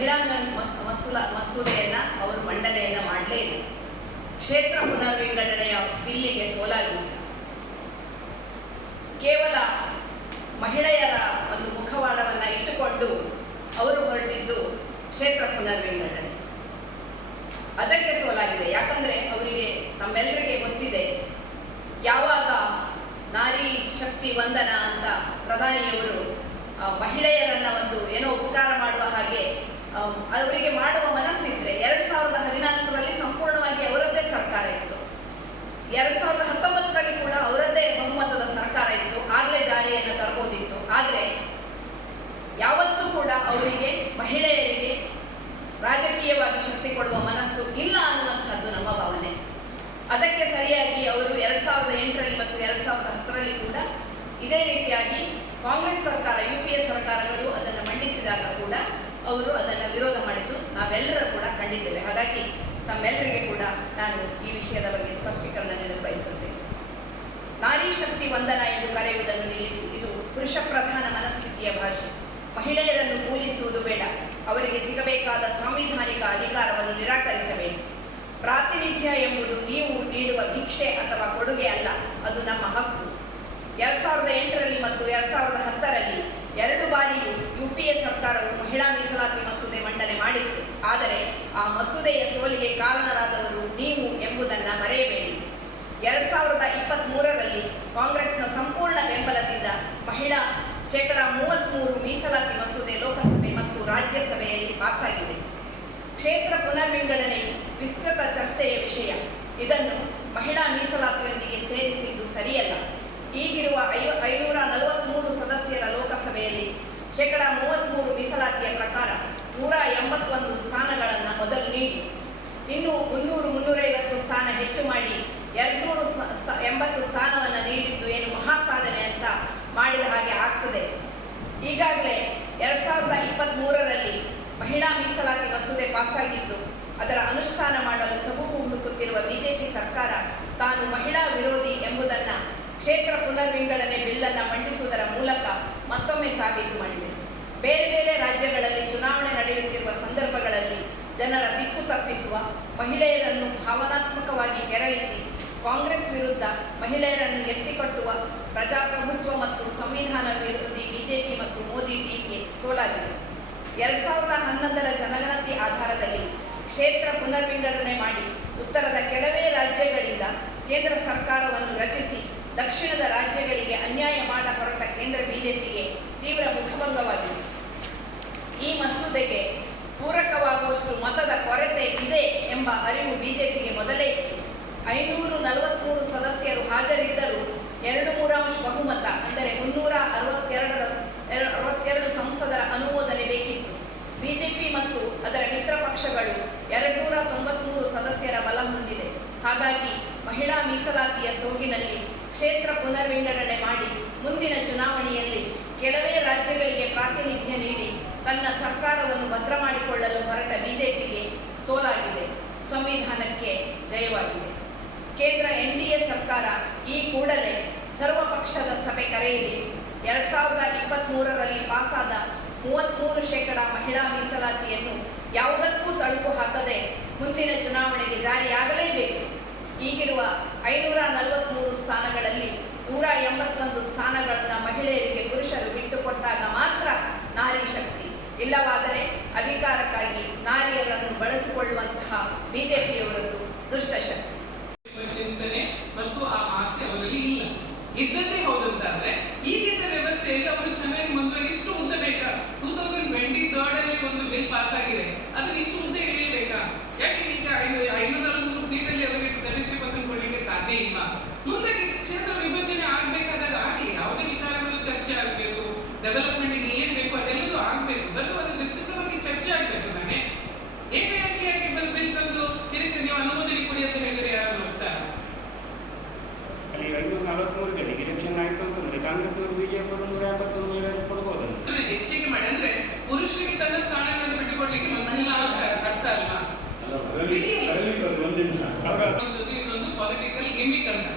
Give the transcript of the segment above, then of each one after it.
ಮಹಿಳಾ ಮಸೂದೆಯನ್ನು ಅವರು ಮಂಡನೆಯನ್ನು ಮಾಡಲೇ ಇಲ್ಲ. ಕ್ಷೇತ್ರ ಪುನರ್ವಿಂಗಡಣೆಯ ಬಿಲ್ಲಿಗೆ ಸೋಲಾಗಿ ಕೇವಲ ಮಹಿಳೆಯರ ಒಂದು ಮುಖವಾಡವನ್ನು ಇಟ್ಟುಕೊಂಡು ಅವರು ಹೊರಟಿದ್ದು ಕ್ಷೇತ್ರ ಪುನರ್ವಿಂಗಡಣೆ. ಅದಕ್ಕೆ ಸೋಲಾಗಿದೆ. ಯಾಕಂದರೆ ಅವರಿಗೆ ತಮ್ಮೆಲ್ಲರಿಗೆ ಗೊತ್ತಿದೆ, ಯಾವಾಗ ನಾರಿ ಶಕ್ತಿ ವಂದನ ಅಂತ ಪ್ರಧಾನಿಯವರು ಮಹಿಳೆಯರನ್ನ ಒಂದು ಏನೋ ಉಪಕಾರ ಮಾಡುವ ಹಾಗೆ ಅವರಿಗೆ ಮಾಡುವ ಮನಸ್ಸಿದ್ರೆ 2014ರಲ್ಲಿ ಸಂಪೂರ್ಣವಾಗಿ ಅವರದ್ದೇ ಸರ್ಕಾರ ಇತ್ತು. 2019ರಲ್ಲಿ ಕೂಡ ಅವರದ್ದೇ ಬಹುಮತದ ಸರ್ಕಾರ ಇತ್ತು. ಆಗಲೇ ಜಾರಿಯನ್ನು ತರಬಹುದಿತ್ತು. ಆದರೆ ಯಾವತ್ತೂ ಕೂಡ ಅವರಿಗೆ ಮಹಿಳೆಯರಿಗೆ ರಾಜಕೀಯವಾಗಿ ಶಕ್ತಿ ಕೊಡುವ ಮನಸ್ಸು ಇಲ್ಲ ಅನ್ನುವಂಥದ್ದು ನಮ್ಮ ಭಾವನೆ. ಅದಕ್ಕೆ ಸರಿಯಾಗಿ ಅವರು 2008ರಲ್ಲಿ ಮತ್ತು 2010ರಲ್ಲಿ ಕೂಡ ಇದೇ ರೀತಿಯಾಗಿ ಕಾಂಗ್ರೆಸ್ ಸರ್ಕಾರ, UPA ಸರ್ಕಾರಗಳು ಅದನ್ನು ಮಂಡಿಸಿದಾಗ ಕೂಡ ಅವರು ಅದನ್ನು ವಿರೋಧ ಮಾಡಿದ್ದು ನಾವೆಲ್ಲರೂ ಕೂಡ ಕಂಡಿದ್ದೇವೆ. ಹಾಗಾಗಿ ತಮ್ಮೆಲ್ಲರಿಗೆ ಕೂಡ ನಾನು ಈ ವಿಷಯದ ಬಗ್ಗೆ ಸ್ಪಷ್ಟೀಕರಣ ನೀಡಲು ಬಯಸುತ್ತೇನೆ. ನಾರಿ ಶಕ್ತಿ ವಂದನ ಎಂದು ಕರೆಯುವುದನ್ನು ನಿಲ್ಲಿಸಿ. ಇದು ಪುರುಷ ಪ್ರಧಾನ ಮನಸ್ಥಿತಿಯ ಭಾಷೆ. ಮಹಿಳೆಯರನ್ನು ಕೂಲಿಸುವುದು ಬೇಡ. ಅವರಿಗೆ ಸಿಗಬೇಕಾದ ಸಾಂವಿಧಾನಿಕ ಅಧಿಕಾರವನ್ನು ನಿರಾಕರಿಸಬೇಡಿ. ಪ್ರಾತಿನಿಧ್ಯ ಎಂಬುದು ನೀವು ನೀಡುವ ಭಿಕ್ಷೆ ಅಥವಾ ಕೊಡುಗೆ ಅಲ್ಲ, ಅದು ನಮ್ಮ ಹಕ್ಕು. 2008ರಲ್ಲಿ ಮತ್ತು 2010ರಲ್ಲಿ 2 ಬಾರಿಯೂ UPA ಸರ್ಕಾರವು ಮಹಿಳಾ ಮೀಸಲಾತಿ ಮಸೂದೆ ಮಂಡನೆ ಮಾಡಿತ್ತು. ಆದರೆ ಆ ಮಸೂದೆಯ ಸೋಲಿಗೆ ಕಾರಣರಾದವರು ನೀವು ಎಂಬುದನ್ನು ಮರೆಯಬೇಡಿ. 2023ರಲ್ಲಿ ಕಾಂಗ್ರೆಸ್ನ ಸಂಪೂರ್ಣ ಬೆಂಬಲದಿಂದ ಮಹಿಳಾ 33% ಮೀಸಲಾತಿ ಮಸೂದೆ ಲೋಕಸಭೆ ಮತ್ತು ರಾಜ್ಯಸಭೆಯಲ್ಲಿ ಪಾಸಾಗಿದೆ. ಕ್ಷೇತ್ರ ಪುನರ್ವಿಂಗಡಣೆಯು ವಿಸ್ತೃತ ಚರ್ಚೆಯ ವಿಷಯ. ಇದನ್ನು ಮಹಿಳಾ ಮೀಸಲಾತಿಯೊಂದಿಗೆ ಸೇರಿಸಿದ್ದು ಸರಿಯಲ್ಲ. ಈಗಿರುವ 543 ಸದಸ್ಯರ ಲೋಕಸಭೆಯಲ್ಲಿ 33% ಮೀಸಲಾತಿಯ ಪ್ರಕಾರ 181 ಸ್ಥಾನಗಳನ್ನು ಮೊದಲು ನೀಡಿ, ಇನ್ನು 300-350 ಸ್ಥಾನ ಹೆಚ್ಚು ಮಾಡಿ 280 ಸ್ಥಾನವನ್ನು ನೀಡಿದ್ದು ಏನು ಮಹಾಸಾಧನೆ ಅಂತ ಮಾಡಿದ ಹಾಗೆ ಆಗ್ತದೆ. ಈಗಾಗಲೇ 2023ರಲ್ಲಿ ಮಹಿಳಾ ಮೀಸಲಾತಿ ಮಸೂದೆ ಪಾಸಾಗಿದ್ದು ಅದರ ಅನುಷ್ಠಾನ ಮಾಡಲು ಸಬೂಬು ಹುಡುಕುತ್ತಿರುವ BJP ಸರ್ಕಾರ ತಾನು ಮಹಿಳಾ ವಿರೋಧಿ ಎಂಬುದನ್ನು ಕ್ಷೇತ್ರ ಪುನರ್ವಿಂಗಡಣೆ ಬಿಲ್ಲನ್ನು ಮಂಡಿಸುವುದರ ಮೂಲಕ ಮತ್ತೊಮ್ಮೆ ಸಾಬೀತು ಮಾಡಿದೆ. ಬೇರೆ ಬೇರೆ ರಾಜ್ಯಗಳಲ್ಲಿ ಚುನಾವಣೆ ನಡೆಯುತ್ತಿರುವ ಸಂದರ್ಭಗಳಲ್ಲಿ ಜನರ ದಿಕ್ಕು ತಪ್ಪಿಸುವ, ಮಹಿಳೆಯರನ್ನು ಭಾವನಾತ್ಮಕವಾಗಿ ಕೆರಳಿಸಿ ಕಾಂಗ್ರೆಸ್ ವಿರುದ್ಧ ಮಹಿಳೆಯರನ್ನು ಎತ್ತಿಕಟ್ಟುವ ಪ್ರಜಾಪ್ರಭುತ್ವ ಮತ್ತು ಸಂವಿಧಾನ ವಿರೋಧಿ BJP ಮತ್ತು ಮೋದಿ ಟೀಕೆ ಸೋಲಾಗಿದೆ. 2011ರ ಜನಗಣತಿ ಆಧಾರದಲ್ಲಿ ಕ್ಷೇತ್ರ ಪುನರ್ವಿಂಗಡಣೆ ಮಾಡಿ ಉತ್ತರದ ಕೆಲವೇ ರಾಜ್ಯಗಳಿಂದ ಕೇಂದ್ರ ಸರ್ಕಾರವನ್ನು ರಚಿಸಿ ದಕ್ಷಿಣದ ರಾಜ್ಯಗಳಿಗೆ ಅನ್ಯಾಯ ಮಾಡ ಹೊರಟ ಕೇಂದ್ರ BJPಗೆ ತೀವ್ರ ಮುಖಭಂಗವಾಗಿದೆ. ಈ ಮಸೂದೆಗೆ ಪೂರಕವಾಗುವಷ್ಟು ಮತದ ಕೊರತೆ ಇದೆ ಎಂಬ ಅರಿವು BJPಗೆ ಮೊದಲೇ ಇತ್ತು. 543 ಸದಸ್ಯರು ಹಾಜರಿದ್ದರೂ 2/3 ಬಹುಮತ ಅಂದರೆ 362 ಸಂಸದರ ಅನುಮೋದನೆ ಬೇಕಿತ್ತು. BJP ಮತ್ತು ಅದರ ಮಿತ್ರ ಪಕ್ಷಗಳು 293 ಸದಸ್ಯರ ಬಲ ಹೊಂದಿದೆ. ಹಾಗಾಗಿ ಮಹಿಳಾ ಮೀಸಲಾತಿಯ ಸೋಗಿನಲ್ಲಿ ಕ್ಷೇತ್ರ ಪುನರ್ವಿಂಗಡಣೆ ಮಾಡಿ ಮುಂದಿನ ಚುನಾವಣೆಯಲ್ಲಿ ಕೆಲವೇ ರಾಜ್ಯಗಳಿಗೆ ಪ್ರಾತಿನಿಧ್ಯ ನೀಡಿ ತನ್ನ ಸರ್ಕಾರವನ್ನು ಭದ್ರ ಮಾಡಿಕೊಳ್ಳಲು ಹೊರಟ BJPಗೆ ಸೋಲಾಗಿದೆ. ಸಂವಿಧಾನಕ್ಕೆ ಜಯವಾಗಿದೆ. ಕೇಂದ್ರ NDA ಸರ್ಕಾರ ಈ ಕೂಡಲೇ ಸರ್ವಪಕ್ಷದ ಸಭೆ ಕರೆಯಲಿ. 2023ರಲ್ಲಿ ಪಾಸಾದ 33% ಮಹಿಳಾ ಮೀಸಲಾತಿಯನ್ನು ಯಾವುದಕ್ಕೂ ತಳುಕು ಹಾಕದೆ ಮುಂದಿನ ಚುನಾವಣೆಗೆ ಜಾರಿಯಾಗಲೇಬೇಕು. ಈಗಿರುವ 543 ಸ್ಥಾನಗಳಲ್ಲಿ 181 ಸ್ಥಾನಗಳನ್ನು ಮಹಿಳೆಯರಿಗೆ ಪುರುಷರು ಬಿಟ್ಟುಕೊಟ್ಟಾಗ ಮಾತ್ರ ನಾರಿ ಶಕ್ತಿ. ಇಲ್ಲವಾದರೆ ಅಧಿಕಾರಕ್ಕಾಗಿ ನಾರಿಯರನ್ನು ಬಳಸಿಕೊಳ್ಳುವಂತಹ BJPಯವರದ್ದು ದುಷ್ಟಶಕ್ತಿ. ಚಿಂತನೆ ಮತ್ತು ಆ ಆಸೆ ಅವರಲ್ಲಿ ಇಲ್ಲ. ಇದ್ದದ್ದೇ ಹೌದಂತಾದ್ರೆ ಈಗಿನ ವ್ಯವಸ್ಥೆಯಲ್ಲಿ ಅವರು ಚೆನ್ನಾಗಿ ಮುಂದುವರಿ. ಇಷ್ಟು ಉದ್ದ ಬೇಕಾ? 2023ರಲ್ಲಿ ಒಂದು ಬಿಲ್ ಪಾಸ್ ಆಗಿದೆ, ಅದನ್ನ ಇಷ್ಟು ಉದ್ದ ಇಳಿಯಬೇಕಾ? ಯಾಕೆ ಈಗ 543 ಸೀಟಲ್ಲಿ ಅವರಿಗೆ 33% ಕೊಡಲಿಕ್ಕೆ ಸಾಧ್ಯ ಇಲ್ಲ? ಮುಂದೆ ಕ್ಷೇತ್ರ ವಿಭಜನೆ ಆಗ್ಬೇಕಾದಾಗ ಆಗಲಿ, ಯಾವುದೇ ವಿಚಾರಗಳು ಚರ್ಚೆ ಆಗಬೇಕು, ಡೆವಲಪ್ಮೆಂಟ್ಗೆ ಏನ್ ಬೇಕು ಅದೆಲ್ಲದೂ ಆಗ್ಬೇಕು, ಅದು ವಿಸ್ತೃತವಾಗಿ ಚರ್ಚೆ ಆಗ್ಬೇಕು. ನಾನೇ ಏಕಾಏಕಿಯಾಗಿ ಬಿಲ್ ತಂದು ಇದಕ್ಕೆ ನೀವು ಅನುಮೋದನೆ ಕೊಡಿ ಅಂತ ಹೇಳಿದ್ರೆ ಯಾರಾದ್ರೂ ಹೋಗ್ತಾರ? ಅಲ್ಲಿ 543 ಎಲೆಕ್ಷನ್ ಆಯ್ತು ಅಂತಂದ್ರೆ ಕಾಂಗ್ರೆಸ್ನವರು BJP 151 ಕೊಡ್ಬೋದು. ಹೆಚ್ಚಿಗೆ ಮಾಡಿ ಅಂದ್ರೆ ಪುರುಷರಿಗೆ ತನ್ನ ಸ್ಥಾನಗಳನ್ನು ಬಿಟ್ಟುಕೊಡ್ಲಿಕ್ಕೆ ಮನಸ್ಸಿಲ್ಲ ಅರ್ಥ ಅಲ್ವಾ? ಇದೊಂದು ಪೊಲಿಟಿಕಲ್ ಗಿಮಿಕ್ ಅಂತ.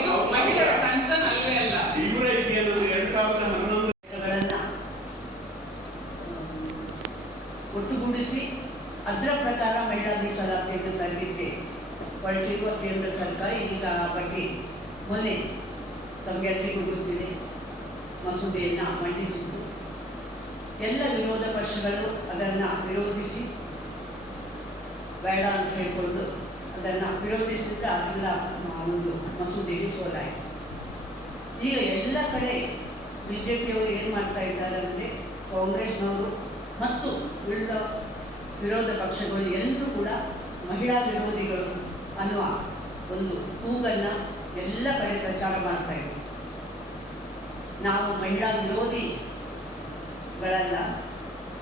ಇದು ಮಹಿಳೆಯರ ಕನ್ಸರ್ನ್ ಅಲ್ವೇ ಅಲ್ಲ. ಒಟ್ಟುಗೂಡಿಸಿ ಅದರ ಪ್ರಕಾರ ಮಹಿಳಾ ಮೀಸಲಾತಿಯನ್ನು ತರಲಿಕ್ಕೆ ಹೊರಟಿರುವ ಕೇಂದ್ರ ಸರ್ಕಾರ ಈಗ ಆ ಬಗ್ಗೆ ಮೊನ್ನೆ ತಮಗೆಲ್ಲರಿಗೂ ಗೊತ್ತಿದೆ ಮಸೂದೆಯನ್ನು ಮಂಡಿಸಿದ್ದು. ಎಲ್ಲ ವಿರೋಧ ಪಕ್ಷಗಳು ಅದನ್ನು ವಿರೋಧಿಸಿ ಬೇಡ ಅಂತ ಹೇಳಿಕೊಂಡು ಅದನ್ನು ವಿರೋಧಿಸಿದ್ರೆ ಅದರಿಂದ ಒಂದು ಮಸೂದೆಗೆ ಸೋಲಾಯಿತು. ಈಗ ಎಲ್ಲ ಕಡೆ ಬಿ ಜೆ ಪಿಯವರು ಏನು ಮಾಡ್ತಾ ಇದ್ದಾರೆ ಅಂದರೆ ಕಾಂಗ್ರೆಸ್ನವರು ಮತ್ತು ಉಳಿದ ವಿರೋಧ ಪಕ್ಷಗಳು ಎಲ್ಲರೂ ಕೂಡ ಮಹಿಳಾ ವಿರೋಧಿಗಳು ಅನ್ನುವ ಒಂದು ಕೂಗನ್ನು ಎಲ್ಲ ಕಡೆ ಪ್ರಚಾರ ಮಾಡ್ತಾ ಇದ್ದೀವಿ. ನಾವು ಮಹಿಳಾ ವಿರೋಧಿಗಳಲ್ಲ.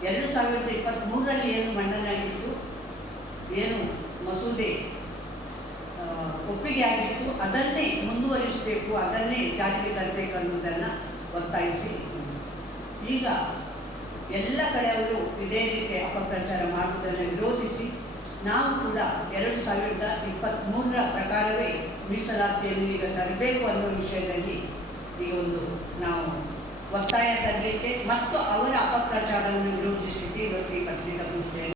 2023ರಲ್ಲಿ ಏನು ಮಂಡನೆ ಆಗಿತ್ತು, ಏನು ಮಸೂದೆ ಒಪ್ಪಿಗೆ ಆಗಿತ್ತು, ಅದನ್ನೇ ಮುಂದುವರಿಸಬೇಕು, ಅದನ್ನೇ ಜಾರಿಗೆ ತರಬೇಕು ಅನ್ನೋದನ್ನು ಒತ್ತಾಯಿಸಿ ಈಗ ಎಲ್ಲ ಕಡೆ ಅವರು ಇದೇ ರೀತಿ ಅಪಪ್ರಚಾರ ಮಾಡುವುದನ್ನು ವಿರೋಧಿಸಿ ನಾವು ಕೂಡ 2023ರ ಪ್ರಕಾರವೇ ಮೀಸಲಾತಿಯನ್ನು ಈಗ ತರಬೇಕು ಅನ್ನೋ ವಿಷಯದಲ್ಲಿ ಈಗ ಒಂದು ನಾವು ಒತ್ತಾಯ ತರಲಿಕ್ಕೆ ಮತ್ತು ಅವರ ಅಪಪ್ರಚಾರವನ್ನು ವಿರೋಧಿಸಲಿಕ್ಕೆ ಇವತ್ತು ಈ ಪತ್ರಿಕಾಗೋಷ್ಠಿಯಲ್ಲಿ